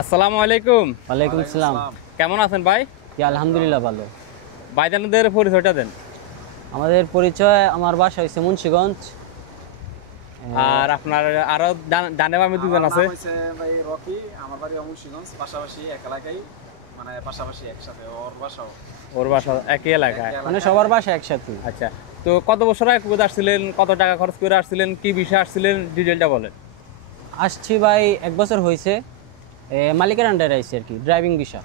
আসসালামু আলাইকুম। ওয়ালাইকুম আসসালাম। কেমন আছেন ভাই? জি আলহামদুলিল্লাহ ভালো। ভাইজানদের পরিচয়টা দেন। আমাদের পরিচয়, আমার বাসা হইছে মুন্সিগঞ্জ। আর আপনার আরো ডানে বামে দুজন আছে। ভাই রকি, আমার বাড়ি মুন্সিগঞ্জ, পাশাপাশি এক এলাকায়, মানে পাশাপাশি একসাথে। ওর বাসা একই এলাকায়, মানে সবার বাসা একসাথে। আচ্ছা, তো কত বছর আগে কুয়েত আসছিলেন, কত টাকা খরচ করে আসছিলেন, কি বিষয়ে আসছিলেন, ডিটেলটা বলেন। আসছি ভাই 1 বছর হয়েছে। মালিকের আন্ডারে আইছি আর কি, ড্রাইভিং বিষয়।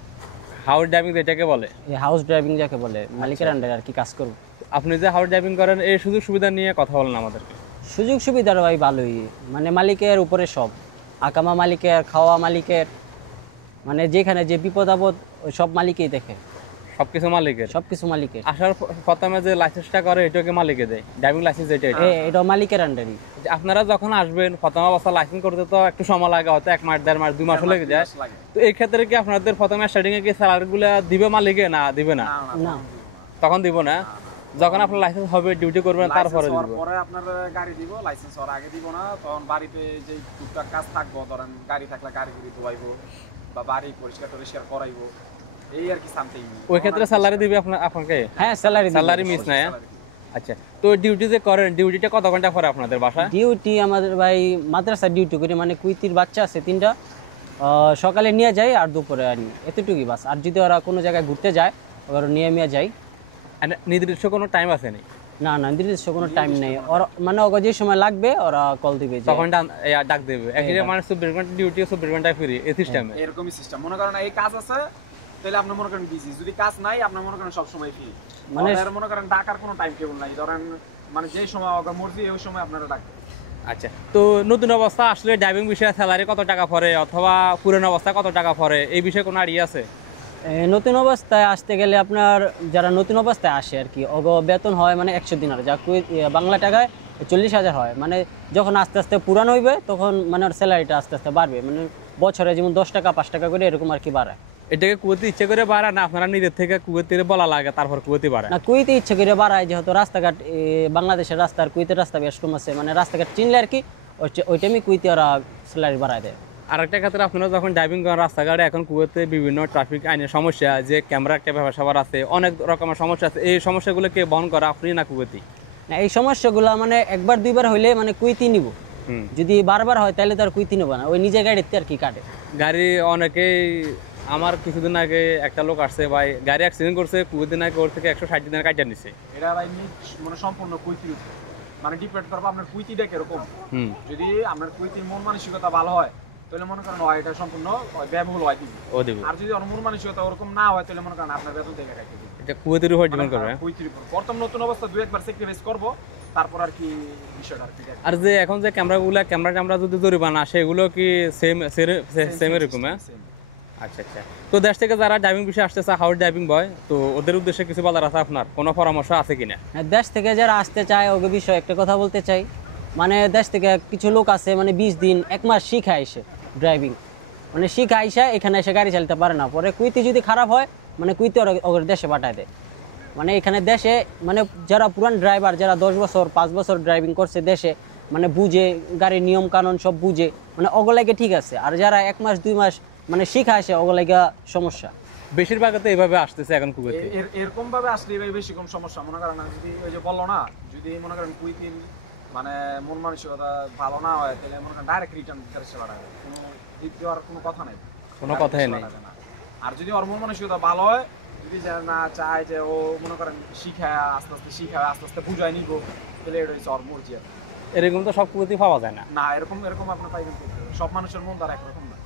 হাউস ড্রাইভিং যেটাকে বলে, হাউস ড্রাইভিং যাকে বলে, মালিকের আন্ডারে আর কি কাজ করব। আপনি যে হাউস ড্রাইভিং করেন, এই সুযোগ সুবিধা নিয়ে কথা বলেন আমাদেরকে। সুযোগ সুবিধার ভাই ভালোই, মানে মালিকের উপরে সব, আকামা মালিকের, খাওয়া মালিকের, মানে যেখানে যে বিপদ আপদ সব মালিকই দেখে। সবকিছু মালিকের, সবকিছু মালিকের। আসার প্রথমে যে লাইসেন্সটা করে এটাকে মালিকে দেয়, ড্রাইভিং লাইসেন্স যেটা, এটা মালিকের আন্ডারই। আপনারা যখন আসবেন প্রথম অবস্থা লাইসেন্স করতে তো একটু সময় লাগে, হয়তো 1 মাস 1.5 মাস 2 মাস লেগে যায়। তো এই ক্ষেত্রে কি আপনাদের প্রথমে স্টার্টিং এ কি স্যালারিগুলো দিবে মালিকে, না দিবে না? না, তখন দিব না, যখন আপনার লাইসেন্স হবে, ডিউটি করবেন, তারপরে দিব। পরে আপনার গাড়ি দিব, লাইসেন্স হওয়ার আগে দিব না। তখন বাড়িতে যে টুকটাক কাজ থাকবো, ধরেন গাড়ি থাকলে গাড়ি ধোয়াইবো বা বাড়ি পরিষ্কার করাইবো, এই আর কি সামথিং। ওই ক্ষেত্রে স্যালারি দিবে আপনাকে? হ্যাঁ স্যালারি মিস না। আচ্ছা, তো ডিউটি যে করেন, ডিউটিটা কত ঘন্টা পরে আপনাদের বাসায়? ডিউটি আমাদের ভাই মাদ্রাসা ডিউটি করি, মানে কুইতির বাচ্চা আছে 3টা, সকালে নিয়ে যাই আর দুপুরে আনি, এতটুকুই বাস। আর যদি ওরা কোনো জায়গায় ঘুরতে যায়, ওরা নিয়ে যাই। নির্দিষ্ট কোনো টাইম আছে নি? না, নির্দিষ্ট কোনো টাইম নেই। ওরা মানে ওকে যে সময় লাগবে ওরা কল দিবে, তখন ডাক দেবে। একই মানে 24 ঘন্টা ডিউটি, 24 ঘন্টা ফ্রি, এই সিস্টেমে। এরকমই সিস্টেম। মনে করেন এই কাজ আছে, তাহলে আপনি মনে করেন বিজি। যদি কাজ নাই, আপনি মনে করেন সব সময় ফ্রি। মানে মনে করেন ডাকার কোনো টাইম টেবিল নাই, ধরেন মানে যে সময় ওকে মর্জি ওই সময় আপনারা ডাকবেন। আচ্ছা, তো নতুন অবস্থা আসলে ড্রাইভিং বিষয়ে স্যালারি কত টাকা পড়ে, অথবা পুরনো অবস্থা কত টাকা পড়ে, এই বিষয়ে কোনো আইডিয়া আছে? নতুন অবস্থায় আসতে গেলে আপনার, যারা নতুন অবস্থায় আসে আর কি, বেতন হয় মানে 100 দিনার, যা বাংলা টাকায় 40,000 হয়। মানে যখন আস্তে আস্তে পুরানো হইবে, তখন মানে ওর স্যালারিটা আস্তে আস্তে বাড়বে। মানে বছরে যেমন 10 টাকা 5 টাকা করে এরকম আর কি বাড়ায়। এটাকে কুয়েতে ইচ্ছে করে বাড়ায় না আপনারা নিজের থেকে কুয়েতে বলা লাগে তারপর কুয়েতে বাড়ায়? না, কুয়েতে ইচ্ছে করে বাড়ায়, যেহেতু রাস্তাঘাট বাংলাদেশের রাস্তা আর কুয়েতের রাস্তা বেশ কম আছে, মানে রাস্তাঘাট চিনলে আর কি ওই টাইমে কুয়েতে ওরা স্যালারি বাড়ায় দেয়। আরেকটা ক্ষেত্রে আপনারা যখন ড্রাইভিং করেন রাস্তাঘাটে, এখন কুয়েতে বিভিন্ন ট্রাফিক আইনের সমস্যা, যে ক্যামেরা একটা ব্যবসা আছে, অনেক রকমের সমস্যা আছে, এই সমস্যাগুলো কে বহন করে, আপনি না কুয়েতি? না, এই সমস্যাগুলো মানে একবার দুইবার হইলে মানে কুয়েতি নিব, যদি বারবার হয় তাহলে তো আর কুয়েতি নেবো না, ওই নিজের গাড়িতে আর কি কাটে গাড়ি। অনেকেই, আমার কিছুদিন আগে একটা লোক আসছে ভাই, গাড়ি অ্যাক্সিডেন্ট করছে, কুয়েতে না ওর থেকে 160 দিনের কাটা নিছে। এটা ভাই মানে সম্পূর্ণ কুইতির উপর মানে ডিপেন্ড করবে আপনার কুইতিটা কিরকম। যদি আপনার কুইতির মন মানসিকতা ভালো হয়, তাহলে মনে করেন এটা সম্পূর্ণ ব্যয়বহুল হয় দিবে। আর যদি মন মানসিকতা ওরকম না হয়, তাহলে মনে করেন আপনার বেতন থেকে কাটবে। এটা কুয়েতের উপর ডিপেন্ড করবে। কুইতির উপর প্রথম নতুন অবস্থা 2-1 বার স্যাক্রিফাইস করব, তারপর আর কি বিষয়টা আর কি। আর যে এখন যে ক্যামেরা যদি জরিমানা আসে, এগুলো কি সেম এরকম? আচ্ছা আচ্ছা, তো দেশ থেকে যারা ড্রাইভিং বিষয়ে আসতেছে, হাউস ড্রাইভিং বয়, তো ওদের উদ্দেশ্যে কিছু বলার আছে আপনার, কোনো পরামর্শ আছে কিনা? দেশ থেকে যারা আসতে চায় ওকে বিষয়ে একটা কথা বলতে চাই। মানে দেশ থেকে কিছু লোক আছে, মানে 20 দিন 1 মাস শিখে আইসে ড্রাইভিং, মানে শিখে আইসা এখানে এসে গাড়ি চালাতে পারে না, পরে কুইতি যদি খারাপ হয়, মানে কুইতি ওর দেশে পাঠায় দেয়। মানে এখানে দেশে মানে যারা পুরান ড্রাইভার, যারা 10 বছর 5 বছর ড্রাইভিং করছে দেশে, মানে বুঝে গাড়ির নিয়ম কানুন সব বুঝে, মানে ওগুলাকে ঠিক আছে। আর যারা 1 মাস 2 মাস মানে শিখা আসে, ওগুলাকে সমস্যা। বেশিরভাগ তো এইভাবে আসতেছে এখন কুয়েতে। এরকম ভাবে আসলে বেশি কম সমস্যা। মনে করেন যদি ওই যে বললো না, যদি মনে করেন কুইতির মানে মন মানসিকতা ভালো না হয়, তাহলে মনে করেন ডাইরেক্ট রিটার্ন দেশে পাঠাবে, কোনো দিক দেওয়ার কোনো কথা নেই, কোনো কথাই নেই। আর যদি ওর মন মানসিকতা ভালো হয়, যদি না চায় যে ও মনে করেন শিখায় আস্তে আস্তে বুঝায় নিব, তাহলে এটা হচ্ছে ওর মর্জি। এরকম তো সব কুয়েতেই পাওয়া যায় না। না, এরকম আপনার পাইবেন, সব মানুষের মন তার একরকম না।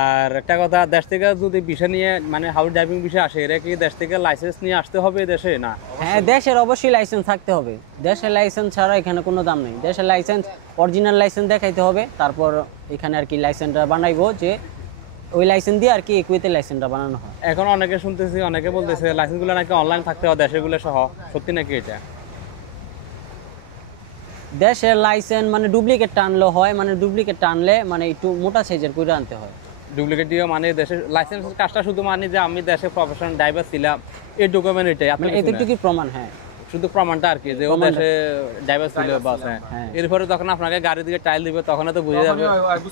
আর একটা কথা, দেশ থেকে যদি বিষয় নিয়ে মানে হাউস ড্রাইভিং বিষয় আসে, এরা কি দেশ থেকে লাইসেন্স নিয়ে আসতে হবে দেশে? না, হ্যাঁ দেশের অবশ্যই লাইসেন্স থাকতে হবে। দেশের লাইসেন্স ছাড়া এখানে কোনো দাম নেই। দেশের লাইসেন্স, অরিজিনাল লাইসেন্স দেখাইতে হবে, তারপর এখানে আর কি লাইসেন্সটা বানাইবো, যে ওই লাইসেন্স দিয়ে আর কি কুয়েতের লাইসেন্সটা বানানো হয়। এখন অনেকে শুনতেছি, অনেকে বলতেছে লাইসেন্সগুলো নাকি অনলাইন থাকতে হবে দেশেগুলো সহ, সত্যি নাকি এটা? দেশের লাইসেন্স মানে ডুপ্লিকেট টানলে হয়, মানে ডুপ্লিকেট টানলে মানে একটু মোটা সাইজের করে আনতে হয়। ডুপ্লিকেট দিয়ে মানে দেশের লাইসেন্স কাজটা শুধু মানে যে আমি দেশে প্রফেশনাল ড্রাইভার ছিলাম, এই ডকুমেন্ট এটাই আপনার এতটুকুই প্রমাণ। হ্যাঁ, শুধু প্রমাণটা আর কি যে ও দেশে ড্রাইভার ছিল বাস। হ্যাঁ। এরপরে যখন আপনাকে গাড়ি দিকে টাইল দিবে তখন তো বুঝে যাবে,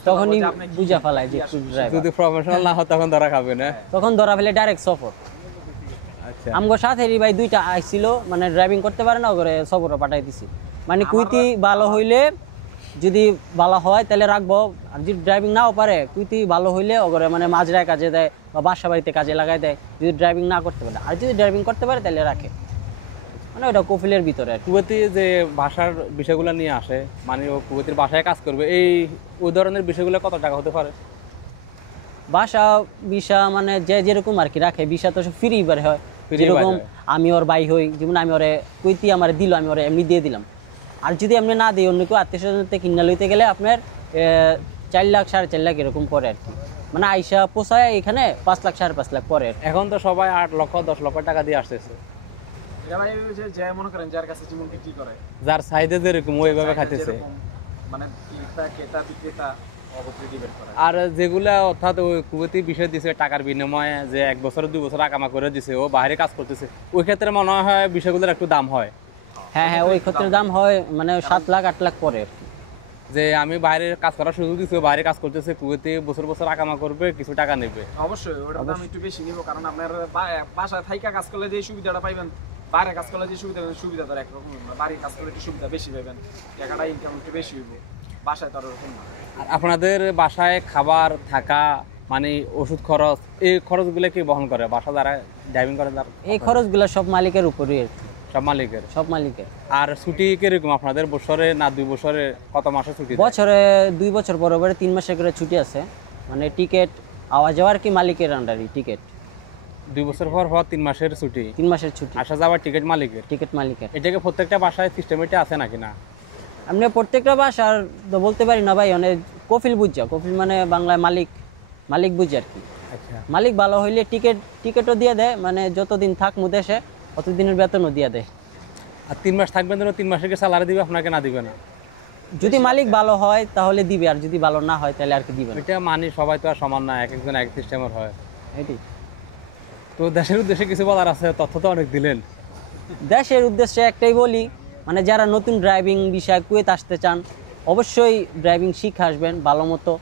তখনই বুঝা ফেলায় যে ড্রাইভার। যদি প্রফেশনাল না হয় তখন ধরা খাবে না। তখন ধরা ফেলে ডাইরেক্ট সফর। আচ্ছা আমগো সাথেরই ভাই দুইটা আইছিল, মানে ড্রাইভিং করতে পারে না, ওরে সফরে পাঠাই দিছি। মানে কুইতি ভালো হইলে, যদি ভালো হয় তাহলে রাখবো, আর যদি ড্রাইভিং নাও পারে কুইতি ভালো হইলে ওরে মানে মাজরায় কাজে দেয় বা বাসা বাড়িতে কাজে লাগাই দেয়, যদি ড্রাইভিং না করতে পারে। আর যদি ড্রাইভিং করতে পারে তাহলে রাখে, মানে ওটা কফিলের ভিতরে আর কি। কুয়েতি যে ভাষার বিষয়গুলো নিয়ে আসে, মানে ও কুয়েতির ভাষায় কাজ করবে, ওই ধরনের বিষয়গুলো কত টাকা হতে পারে? বাসা ভিসা মানে যে যেরকম আর কি রাখে, ভিসা তো ফ্রি বার হয়। Free যেরকম বার হয়। আমি ওর ভাই হই, যেমন আমি ওরে কুইতি আমার দিল, আমি ওরে এমনি দিয়ে দিলাম। আর যদি এমনি না দিই, অন্য কেউ আত্মীয় স্বজন থেকে কিনা লইতে গেলে আপনার 4 লাখ 4.5 লাখ এরকম পরে আর কি। মানে আইসা পোষায় এখানে 5 লাখ 5.5 লাখ পরে আর কি। এখন তো সবাই 8 লক্ষ 10 লক্ষ টাকা দিয়ে আসতেছে। এটা ভাই ওই যে মনে করেন যার কাছে যেমন বিক্রি করে, যার সাইডে যেরকম ওইভাবে খাইতেছে। যেরকম, মানে ক্রেতা বিক্রেতা অবশ্যই ডিপেন্ড করে। আর যেগুলা অর্থাৎ ওই কুয়েতি বিষয় দিছে টাকার বিনিময়ে, যে 1 বছর 2 বছর আকামা করে দিছে, ও বাইরে কাজ করতেছে, ওই ক্ষেত্রে মনে হয় বিষয়গুলোর একটু দাম হয়। হ্যাঁ হ্যাঁ, ওই ক্ষেত্রে দাম হয় মানে 7 লাখ 8 লাখ পরে আর কি। যে আমি বাইরে কাজ করার সুযোগ দিচ্ছি, বাইরে কাজ করতেছে, কুয়েতে বছর বছর আকামা করবে, কিছু টাকা নেবে। অবশ্যই ওটার দাম একটু বেশি নিব, কারণ আপনার বাসায় থাইকা কাজ করলে যে সুবিধাটা পাইবেন, বাইরে কাজ করলে যে সুবিধা তো একরকম না। বাড়ির কাজ করলে একটু সুবিধা বেশি পাইবেন, টাকাটা ইনকাম একটু বেশি হইব, বাসায় তো আর ওরকম না। আর আপনাদের বাসায় খাবার থাকা মানে ওষুধ খরচ, এই খরচগুলো কি বহন করে বাসা যারা ড্রাইভিং করে? তার এই খরচগুলো সব মালিকের উপরই আর কি, সব মালিকের। সব মালিকের। আর ছুটি কিরকম আপনাদের? বছরে না 2 বছরে কত মাসে ছুটি দেয়? বছরে 2 বছর পরে পরে 3 মাসের করে ছুটি আছে। মানে টিকিট আওয়া যাওয়ার কি মালিকের আন্ডারই টিকিট। 2 বছর পর 3 মাসের ছুটি, 3 মাসের ছুটি আসা যাওয়ার টিকিট মালিকের। টিকিট মালিকের। এটাকে প্রত্যেকটা বাসায় সিস্টেমেটে আছে নাকি না? আপনি প্রত্যেকটা বাসার তো বলতে পারি না ভাই, অনেক কফিল বুঝা, কফিল মানে বাংলায় মালিক, মালিক বুঝে আর কি। আচ্ছা মালিক ভালো হইলে টিকিটও দিয়ে দেয়, মানে যতদিন থাকমু দেশে অতদিনের বেতনও দিয়ে দেয়। আর 3 মাস থাকবেন তো 3 মাসের স্যালারি দিবে আপনাকে, না দিবে না? যদি মালিক ভালো হয় তাহলে দিবে, আর যদি ভালো না হয় তাহলে আর কি দিবে না। এটা মানি সবাই তো আর সমান না, এক একজন এক সিস্টেমের হয়। এটাই। তো দেশের উদ্দেশ্যে কিছু বলার আছে? তথ্য তো অনেক দিলেন। দেশের উদ্দেশ্যে একটাই বলি, মানে যারা নতুন ড্রাইভিং বিষয়ে কুয়েত আসতে চান, অবশ্যই ড্রাইভিং শিখে আসবেন ভালো মতো।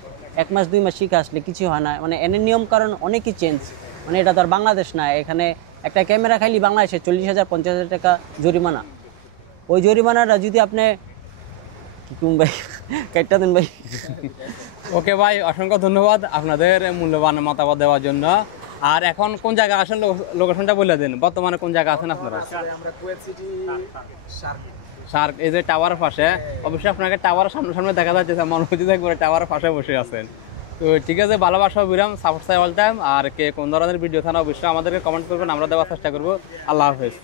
1 মাস 2 মাস শিখে আসলে কিছু হয় না, মানে এনের নিয়ম কারণ অনেকই চেঞ্জ। মানে এটা তো আর বাংলাদেশ না, এখানে একটা ক্যামেরা খাইলি বাংলাদেশে 40,000 50,000 টাকা জরিমানা। ওই জরিমানাটা যদি আপনি কি কুম ভাই কাটটা দেন ভাই। ওকে ভাই, অসংখ্য ধন্যবাদ আপনাদের মূল্যবান মতামত দেওয়ার জন্য। আর এখন কোন জায়গায় আসেন, লোকেশনটা বলে দিন, বর্তমানে কোন জায়গায় আছেন আপনারা? আমরা কুয়েত সিটি শার্ক, এই যে টাওয়ারের পাশে, অবশ্যই আপনাকে টাওয়ারের সামনে দেখা যাচ্ছে, মনে হচ্ছে একবারে টাওয়ারের পাশে বসে আছেন। তো ঠিক আছে, ভালোবাসা বিরাম, সাপোর্ট চাই অল টাইম। আর কে কোন ধরনের ভিডিও থানা অবশ্যই আমাদেরকে কমেন্ট করবেন, আমরা দেওয়ার চেষ্টা করবো। আল্লাহ হাফেজ।